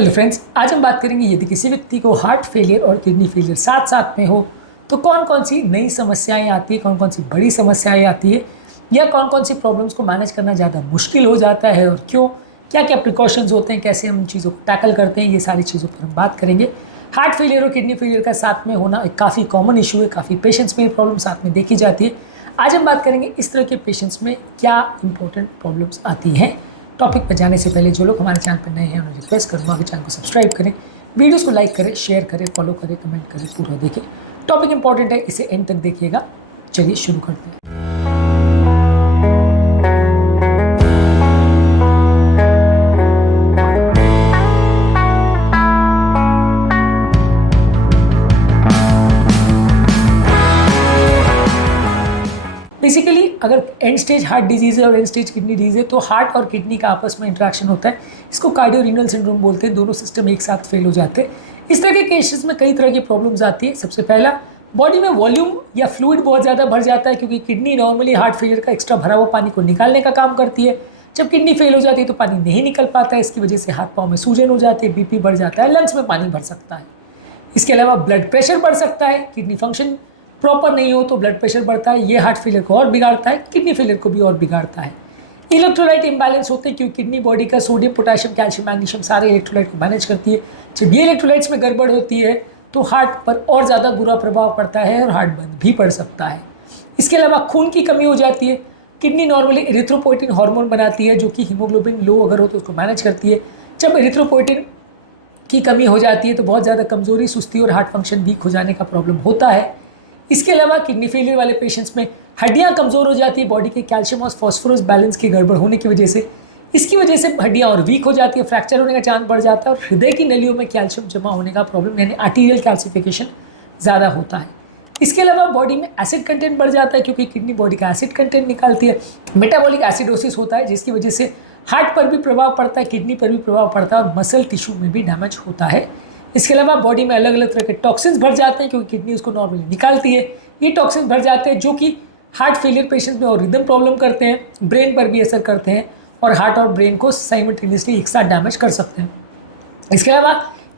Hello friends, आज हम बात करेंगे यदि किसी व्यक्ति को हार्ट फेलियर और किडनी फेलियर साथ साथ में हो तो कौन कौन सी नई समस्याएं आती है, कौन कौन सी बड़ी समस्याएं आती है या कौन कौन सी प्रॉब्लम्स को मैनेज करना ज़्यादा मुश्किल हो जाता है और क्यों, क्या क्या प्रिकॉशंस होते हैं, कैसे हम उन चीज़ों को टैकल करते हैं, ये सारी चीज़ों पर हम बात करेंगे। हार्ट फेलियर और किडनी फेलियर का साथ में होना एक काफ़ी कॉमन इशू है, काफ़ी पेशेंट्स में ये प्रॉब्लम साथ में देखी जाती है। आज हम बात करेंगे इस तरह के पेशेंट्स में क्या इंपॉर्टेंट प्रॉब्लम्स आती हैं। टॉपिक पर जाने से पहले जो लोग हमारे चैनल पर नए हैं उन्हें रिक्वेस्ट करूँगा कि चैनल को सब्सक्राइब करें, वीडियोस को लाइक करें, शेयर करें, फॉलो करें, कमेंट करें, पूरा देखें। टॉपिक इंपॉर्टेंट है, इसे एंड तक देखिएगा। चलिए शुरू करते हैं। बेसिकली अगर एंड स्टेज हार्ट डिजीज़ है और एंड स्टेज किडनी डिजीज़ है तो हार्ट और किडनी का आपस में इंटरेक्शन होता है। इसको कार्डियो-रीनल सिंड्रोम बोलते हैं। दोनों सिस्टम एक साथ फेल हो जाते हैं। इस तरह के केसेस में कई तरह की प्रॉब्लम्स आती है। सबसे पहला, बॉडी में वॉल्यूम या फ्लूइड बहुत ज़्यादा भर जाता है, क्योंकि किडनी नॉर्मली हार्ट फेलियर का एक्स्ट्रा भरा हुआ पानी को निकालने का काम करती है। जब किडनी फेल हो जाती है तो पानी नहीं निकल पाता है। इसकी वजह से हाथ पाँव में सूजन हो जाती है, बीपी बढ़ जाता है, लंग्स में पानी भर सकता है। इसके अलावा ब्लड प्रेशर बढ़ सकता है। किडनी फंक्शन प्रॉपर नहीं हो तो ब्लड प्रेशर बढ़ता है। ये हार्ट फेलियर को और बिगाड़ता है, किडनी फेलियर को भी और बिगाड़ता है। इलेक्ट्रोलाइट इम्बैलेंस होते हैं, क्योंकि किडनी बॉडी का सोडियम, पोटेशियम, कैल्शियम, मैग्नीशियम सारे इलेक्ट्रोलाइट को मैनेज करती है। जब ये इलेक्ट्रोलाइट्स में गड़बड़ होती है तो हार्ट पर और ज़्यादा बुरा प्रभाव पड़ता है और हार्ट बंद भी पड़ सकता है। इसके अलावा खून की कमी हो जाती है। किडनी नॉर्मली एरिथ्रोपोइटिन हार्मोन बनाती है, जो कि हीमोग्लोबिन लो अगर हो तो उसको मैनेज करती है। जब एरिथ्रोपोइटिन की कमी हो जाती है तो बहुत ज़्यादा कमज़ोरी, सुस्ती और हार्ट फंक्शन वीक हो जाने का प्रॉब्लम होता है। इसके अलावा किडनी फेलियर वाले पेशेंट्स में हड्डियां कमज़ोर हो जाती है, बॉडी के कैल्शियम और फॉस्फोरस बैलेंस की गड़बड़ होने की वजह से। इसकी वजह से हड्डियां और वीक हो जाती है, फ्रैक्चर होने का चांस बढ़ जाता है और हृदय की नलियों में कैल्शियम जमा होने का प्रॉब्लम यानी आर्टीरियल कैल्सिफिकेशन ज़्यादा होता है। इसके अलावा बॉडी में एसिड कंटेंट बढ़ जाता है, क्योंकि किडनी बॉडी का एसिड कंटेंट निकालती है। मेटाबॉलिक एसिडोसिस होता है, जिसकी वजह से हार्ट पर भी प्रभाव पड़ता है, किडनी पर भी प्रभाव पड़ता है और मसल टिश्यू में भी डैमेज होता है। इसके अलावा बॉडी में अलग अलग तरह के टॉक्सिन्स भर जाते हैं, क्योंकि किडनी उसको नॉर्मली निकालती है। ये टॉक्सिन्स भर जाते हैं जो कि हार्ट फेलियर पेशेंट्स में और रिदम प्रॉब्लम करते हैं, ब्रेन पर भी असर करते हैं और हार्ट और ब्रेन को साइमल्टेनियसली एक साथ डैमेज कर सकते हैं। इसके अलावा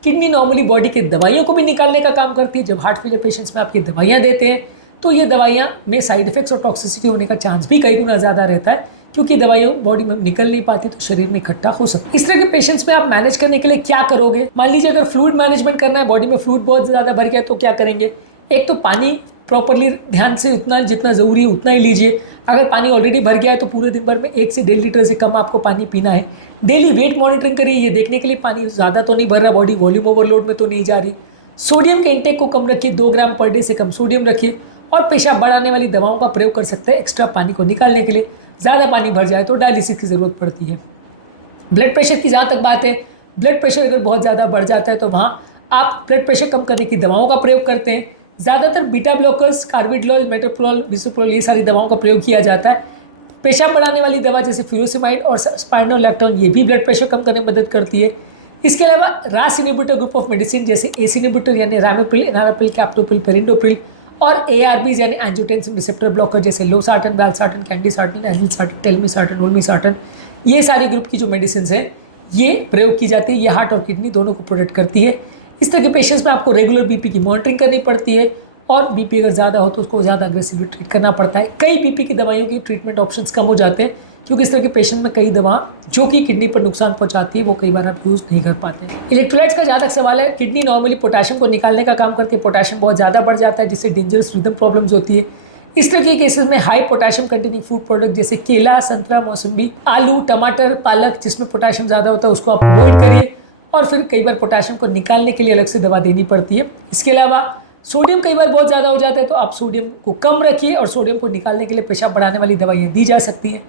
किडनी नॉर्मली बॉडी के दवाइयों को भी निकालने का काम करती है। जब हार्ट फेलियर पेशेंट्स में आप ये दवाइयाँ देते हैं तो ये दवाइयाँ में साइड इफेक्ट्स और टॉक्सिसिटी होने का चांस भी कई गुना ज़्यादा रहता है, क्योंकि दवाइयाँ बॉडी में निकल नहीं पाती तो शरीर में इकट्ठा हो सकती है। इस तरह के पेशेंट्स में आप मैनेज करने के लिए क्या करोगे? मान लीजिए अगर फ्लूइड मैनेजमेंट करना है, बॉडी में फ्लूइड बहुत ज़्यादा भर गया तो क्या करेंगे? एक तो पानी प्रॉपरली ध्यान से उतना जितना ज़रूरी है उतना ही लीजिए। अगर पानी ऑलरेडी भर गया है तो पूरे दिन भर में 1 से 1.5 लीटर से कम आपको पानी पीना है। डेली वेट मॉनिटरिंग करिए, ये देखने के लिए पानी ज़्यादा तो नहीं भर रहा, बॉडी वॉल्यूम ओवरलोड में तो नहीं जा रही। सोडियम के इंटेक को कम रखिए, 2 ग्राम पर डे से कम सोडियम रखिए और पेशाब बढ़ाने वाली दवाओं का प्रयोग कर सकते हैं एक्स्ट्रा पानी को निकालने के लिए। ज़्यादा पानी भर जाए तो डायलिसिस की ज़रूरत पड़ती है। ब्लड प्रेशर की जहाँ तक बात है, ब्लड प्रेशर अगर बहुत ज़्यादा बढ़ जाता है तो वहाँ आप ब्लड प्रेशर कम करने की दवाओं का प्रयोग करते हैं। ज़्यादातर बीटा ब्लॉकर्स, कार्बिडोल, मेटोप्रोल, बिसोप्रोल, ये सारी दवाओं का प्रयोग किया जाता है। पेशाब बढ़ाने वाली दवा जैसे फ्यूरोसेमाइड और स्पाइनोलैक्टोन, ये भी ब्लड प्रेशर कम करने में मदद करती है। इसके अलावा रास इनिबिटर ग्रुप ऑफ मेडिसिन जैसे एस इनिबिटर यानी रामिप्रिल, एनाराप्रिल, कैप्टोप्रिल, पेरिंडोप्रिल और एआरबीज यानी एंजियोटेंसिन रिसेप्टर ब्लॉकर जैसे लोसार्टन, वैल्सार्टन, कैंडिसार्टन, एजिलसार्टन, टेलमिसार्टन, ओल्मिसार्टन, ये सारी ग्रुप की जो मेडिसिन है ये प्रयोग की जाती है। ये हार्ट और किडनी दोनों को प्रोटेक्ट करती है। इस तरह के पेशेंट्स में आपको रेगुलर बीपी की मॉनिटरिंग करनी पड़ती है और बीपी अगर ज़्यादा हो तो उसको ज़्यादा अग्रेसिवली ट्रीट करना पड़ता है। कई बीपी की दवाइयों की ट्रीटमेंट ऑप्शंस कम हो जाते हैं, क्योंकि इस तरह के पेशेंट में कई दवा जो कि किडनी पर नुकसान पहुंचाती है वो कई बार आप यूज़ नहीं कर पाते। इलेक्ट्रोलाइट्स का जहाँ तक सवाल है, किडनी नॉर्मली पोटेशियम को निकालने का काम करती है। पोटेशियम बहुत ज़्यादा बढ़ जाता है जिससे डेंजरस रिदम प्रॉब्लम्स होती है। इस तरह के केसेस में high potassium containing food product जैसे केला, संतरा, मौसम्बी, आलू, टमाटर, पालक जिसमें पोटेशियम ज़्यादा होता है उसको आप अवॉइड करिए और फिर कई बार पोटेशियम को निकालने के लिए अलग से दवा देनी पड़ती है। इसके अलावा सोडियम कई बार बहुत ज़्यादा हो जाता है तो आप सोडियम को कम रखिए और सोडियम को निकालने के लिए पेशाब बढ़ाने वाली दवाइयाँ दी जा सकती हैं।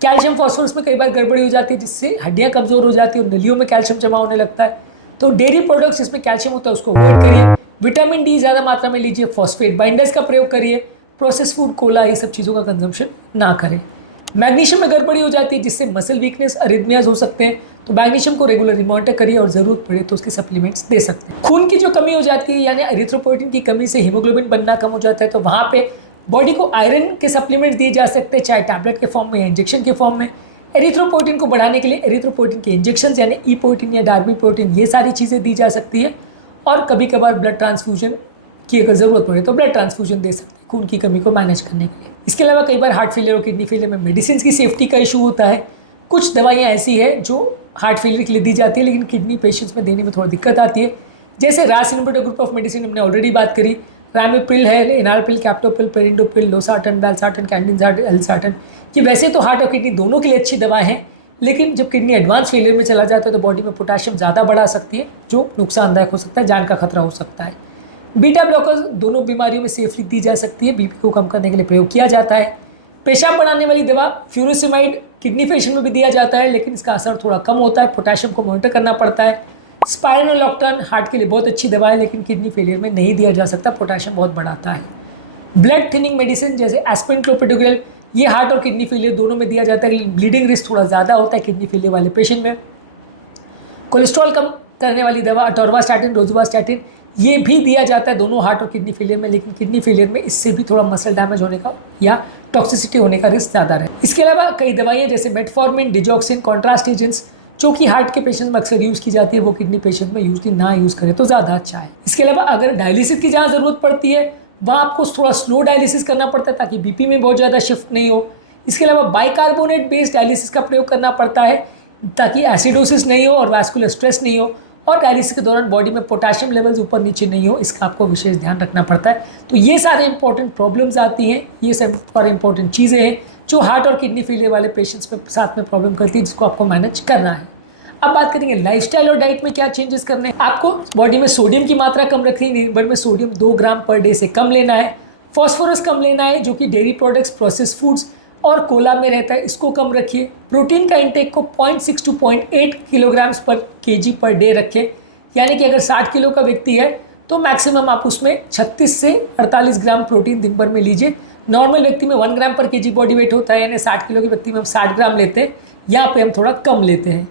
कैल्शियम फॉस्फोरस में कई बार गड़बड़ी हो जाती है जिससे हड्डियाँ कमज़ोर हो जाती है और नलियों में कैल्शियम जमा होने लगता है। तो डेयरी प्रोडक्ट्स जिसमें कैल्शियम होता है उसको अवॉइड करिए। विटामिन डी ज़्यादा मात्रा में लीजिए, फॉस्फेट बाइंडर्स का प्रयोग करिए, प्रोसेस फूड, कोला, ये सब चीज़ों का कंजम्पशन ना करें। मैग्नीशियम में गड़बड़ी हो जाती है जिससे मसल वीकनेस, अरिथमियाज हो सकते हैं, तो मैग्नीशियम को रेगुलरली मॉनिटर करिए और ज़रूरत पड़े तो उसके सप्लीमेंट्स दे सकते हैं। खून की जो कमी हो जाती है यानी एरिथ्रोपोइटिन की कमी से हीमोग्लोबिन बनना कम हो जाता है, तो वहाँ पे बॉडी को आयरन के सप्लीमेंट्स दिए जा सकते हैं, चाहे टैबलेट के फॉर्म में या इंजेक्शन के फॉर्म में। एरिथ्रोपोइटिन को बढ़ाने के लिए एरिथ्रोपोइटिन के इंजेक्शन यानी ईपोइटिन या डार्बीपोइटिन ये सारी चीज़ें दी जा सकती है। और कभी कभार ब्लड ट्रांसफ्यूजन की अगर ज़रूरत पड़े तो ब्लड ट्रांसफ्यूजन दे सकते हैं खून की कमी को मैनेज करने के लिए। इसके अलावा कई बार हार्ट फेलियर और किडनी फेलियर में मेडिसिन की सेफ्टी का इशू होता है। कुछ दवाइयाँ ऐसी है जो हार्ट फेलियर के लिए दी जाती है लेकिन किडनी पेशेंट्स में देने में थोड़ा दिक्कत आती है। जैसे रास इनहिबिटर ग्रुप ऑफ मेडिसिन हमने ऑलरेडी बात करी, रामिप्रिल है, एनारप्रिल, कैप्टोप्रिल, पेरिंडोप्रिल, लोसार्टन, वेल्सार्टन, कैंडिनसार्टन, एल्सार्टन। ये वैसे तो हार्ट और किडनी दोनों के लिए अच्छी दवाएं हैं, लेकिन जब किडनी एडवांस फेलियर में चला जाता है तो बॉडी में पोटाशियम ज़्यादा बढ़ा सकती है जो नुकसानदायक हो सकता है, जान का खतरा हो सकता है। बीटा ब्लॉकर्स दोनों बीमारियों में सेफली दी जा सकती है, बीपी को कम करने के लिए प्रयोग किया जाता है। पेशाब बढ़ाने वाली दवा फ्यूरोसिमाइड किडनी पेशेंट में भी दिया जाता है लेकिन इसका असर थोड़ा कम होता है, पोटेशियम को मॉनिटर करना पड़ता है। स्पाइरोनोलॉक्टन हार्ट के लिए बहुत अच्छी दवा है लेकिन किडनी फेलियर में नहीं दिया जा सकता, पोटेशियम बहुत बढ़ाता है। ब्लड थिनिंग मेडिसिन जैसे एस्पिरिन, क्लोपिडोग्रेल ये हार्ट और किडनी फेलियर दोनों में दिया जाता है लेकिन ब्लीडिंग रिस्क थोड़ा ज़्यादा होता है किडनी फेलियर वाले पेशेंट में। कोलेस्ट्रॉल कम करने वाली दवा अटोरवास्टैटिन, रोजुवास्टैटिन ये भी दिया जाता है दोनों हार्ट और किडनी फेलियर में, लेकिन किडनी फेलियर में इससे भी थोड़ा मसल डैमेज होने का या टॉक्सिसिटी होने का रिस्क ज़्यादा रहे। इसके अलावा कई दवाइयाँ जैसे मेटफॉर्मिन, डिजॉक्सिन, कॉन्ट्रास्ट एजेंट्स जो कि हार्ट के पेशेंट्स में अक्सर यूज़ की जाती है वो किडनी पेशेंट में यूजली ना यूज़ करें तो ज़्यादा अच्छा है। इसके अलावा अगर डायलिसिस की जहाँ ज़रूरत पड़ती है वहाँ आपको थोड़ा स्लो डायलिसिस करना पड़ता है ताकि बीपी में बहुत ज़्यादा शिफ्ट नहीं हो। इसके अलावा बाइकार्बोनेट बेस्ड डायलिसिस का प्रयोग करना पड़ता है ताकि एसिडोसिस नहीं हो और वैस्कुलर स्ट्रेस नहीं हो, और डायलिसिस के दौरान बॉडी में पोटेशियम लेवल्स ऊपर नीचे नहीं हो, इसका आपको विशेष ध्यान रखना पड़ता है। तो ये सारे इंपॉर्टेंट प्रॉब्लम्स आती हैं, ये सब और इंपॉर्टेंट चीज़ें हैं जो हार्ट और किडनी फेलियर वाले पेशेंट्स में साथ में प्रॉब्लम करती है जिसको आपको मैनेज करना है। अब बात करेंगे लाइफस्टाइल और डाइट में क्या चेंजेस करने हैं। आपको बॉडी में सोडियम की मात्रा कम रखनी है, दिन भर में सोडियम 2 ग्राम पर डे से कम लेना है। फॉस्फोरस कम लेना है जो कि डेयरी प्रोडक्ट्स, प्रोसेस फूड्स और कोला में रहता है, इसको कम रखिए। प्रोटीन का इंटेक को 0.6 to 0.8 किलोग्राम्स पर केजी पर डे रखें, यानी कि अगर 60 किलो का व्यक्ति है तो मैक्सिमम आप उसमें 36 से 48 ग्राम प्रोटीन दिन भर में लीजिए। नॉर्मल व्यक्ति में 1 ग्राम पर केजी बॉडी वेट होता है, यानी 60 किलो के व्यक्ति में हम 60 ग्राम लेते हैं, यहाँ पे हम थोड़ा कम लेते हैं।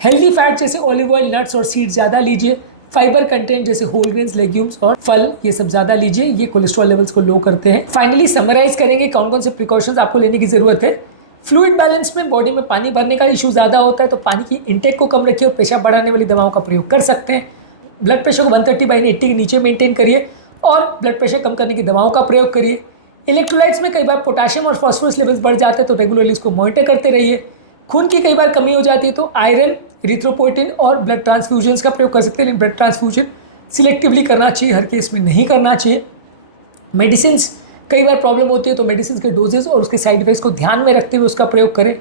हेल्दी फैट जैसे ऑलिव ऑयल, नट्स और सीड्स ज़्यादा लीजिए। फाइबर कंटेंट जैसे होल ग्रेन्स, लेग्यूम्स और फल ये सब ज़्यादा लीजिए, ये कोलेस्ट्रॉल लेवल्स को लो करते हैं। फाइनली समराइज करेंगे कौन कौन से प्रिकॉशंस आपको लेने की ज़रूरत है। फ्लूइड बैलेंस में बॉडी में पानी भरने का इशू ज़्यादा होता है तो पानी की इंटेक को कम रखिए और पेशाब बढ़ाने वाली दवाओं का प्रयोग कर सकते हैं। ब्लड प्रेशर को 130/80 के नीचे मेंटेन करिए और ब्लड प्रेशर कम करने की दवाओं का प्रयोग करिए। इलेक्ट्रोलाइट्स में कई बार पोटेशियम और फॉस्फोरस लेवल्स बढ़ जाते हैं तो रेगुलरली इसको मॉनिटर करते रहिए। खून की कई बार कमी हो जाती है तो आयरन, एरिथ्रोपोइटिन और ब्लड ट्रांसफ्यूजन्स का प्रयोग कर सकते हैं, लेकिन ब्लड ट्रांसफ्यूजन सिलेक्टिवली करना चाहिए, हर केस में नहीं करना चाहिए। मेडिसिन कई बार प्रॉब्लम होती है तो मेडिसिन के डोजेज और उसके साइड इफेक्ट्स को ध्यान में रखते हुए उसका प्रयोग करें।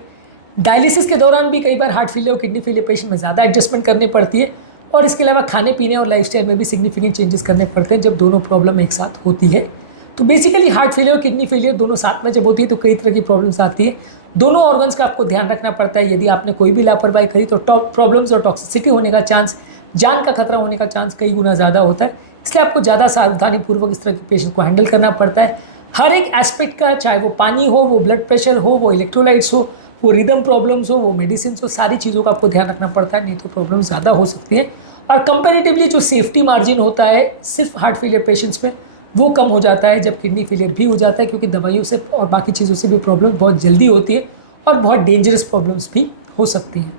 डायलिसिस के दौरान भी कई बार हार्ट फेलियर और किडनी फेलियर पेशेंट में ज़्यादा एडजस्टमेंट करनी पड़ती है, और इसके अलावा खाने पीने और लाइफस्टाइल में भी सिग्निफिकेंट चेंजेस करने पड़ते हैं जब दोनों प्रॉब्लम एक साथ होती है। तो बेसिकली हार्ट फेलियर और किडनी फेलियर दोनों साथ में जब होती है तो कई तरह की प्रॉब्लम्स आती है। दोनों ऑर्गन्स का आपको ध्यान रखना पड़ता है, यदि आपने कोई भी लापरवाही करी तो प्रॉब्लम्स और टॉक्सिसिटी होने का चांस, जान का खतरा होने का चांस कई गुना ज़्यादा होता है। इसलिए आपको ज़्यादा सावधानीपूर्वक इस तरह के पेशेंट को हैंडल करना पड़ता है। हर एक एस्पेक्ट का, चाहे वो पानी हो, वो ब्लड प्रेशर हो, वो इलेक्ट्रोलाइट्स हो, वो रिदम प्रॉब्लम्स हो, वो मेडिसिन हो, सारी चीज़ों का आपको ध्यान रखना पड़ता है, नहीं तो प्रॉब्लम ज़्यादा हो सकती है। और कंपैरेटिवली जो सेफ्टी मार्जिन होता है सिर्फ हार्ट फेलियर पेशेंट्स में वो कम हो जाता है जब किडनी फेलियर भी हो जाता है, क्योंकि दवाइयों से और बाकी चीज़ों से भी प्रॉब्लम बहुत जल्दी होती है और बहुत डेंजरस प्रॉब्लम्स भी हो सकती हैं।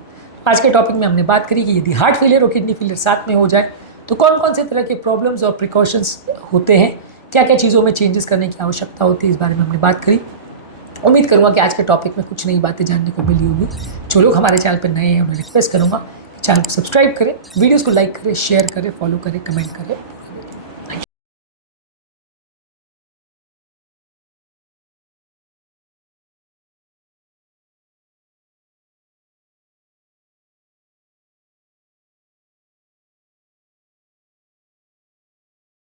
आज के टॉपिक में हमने बात करी कि यदि हार्ट फेलियर और किडनी फेलियर साथ में हो जाए तो कौन कौन से तरह के प्रॉब्लम्स और प्रिकॉशंस होते हैं, क्या क्या चीज़ों में चेंजेस करने की आवश्यकता होती है, इस बारे में हमने बात करी। उम्मीद करूँगा कि आज के टॉपिक में कुछ नई बातें जानने को मिली होगी। जो लोग हमारे चैनल पर नए हैं उन्हें रिक्वेस्ट करूँगा चैनल को सब्सक्राइब करें, वीडियोज़ को लाइक करें, शेयर करें, फॉलो करें, कमेंट करें।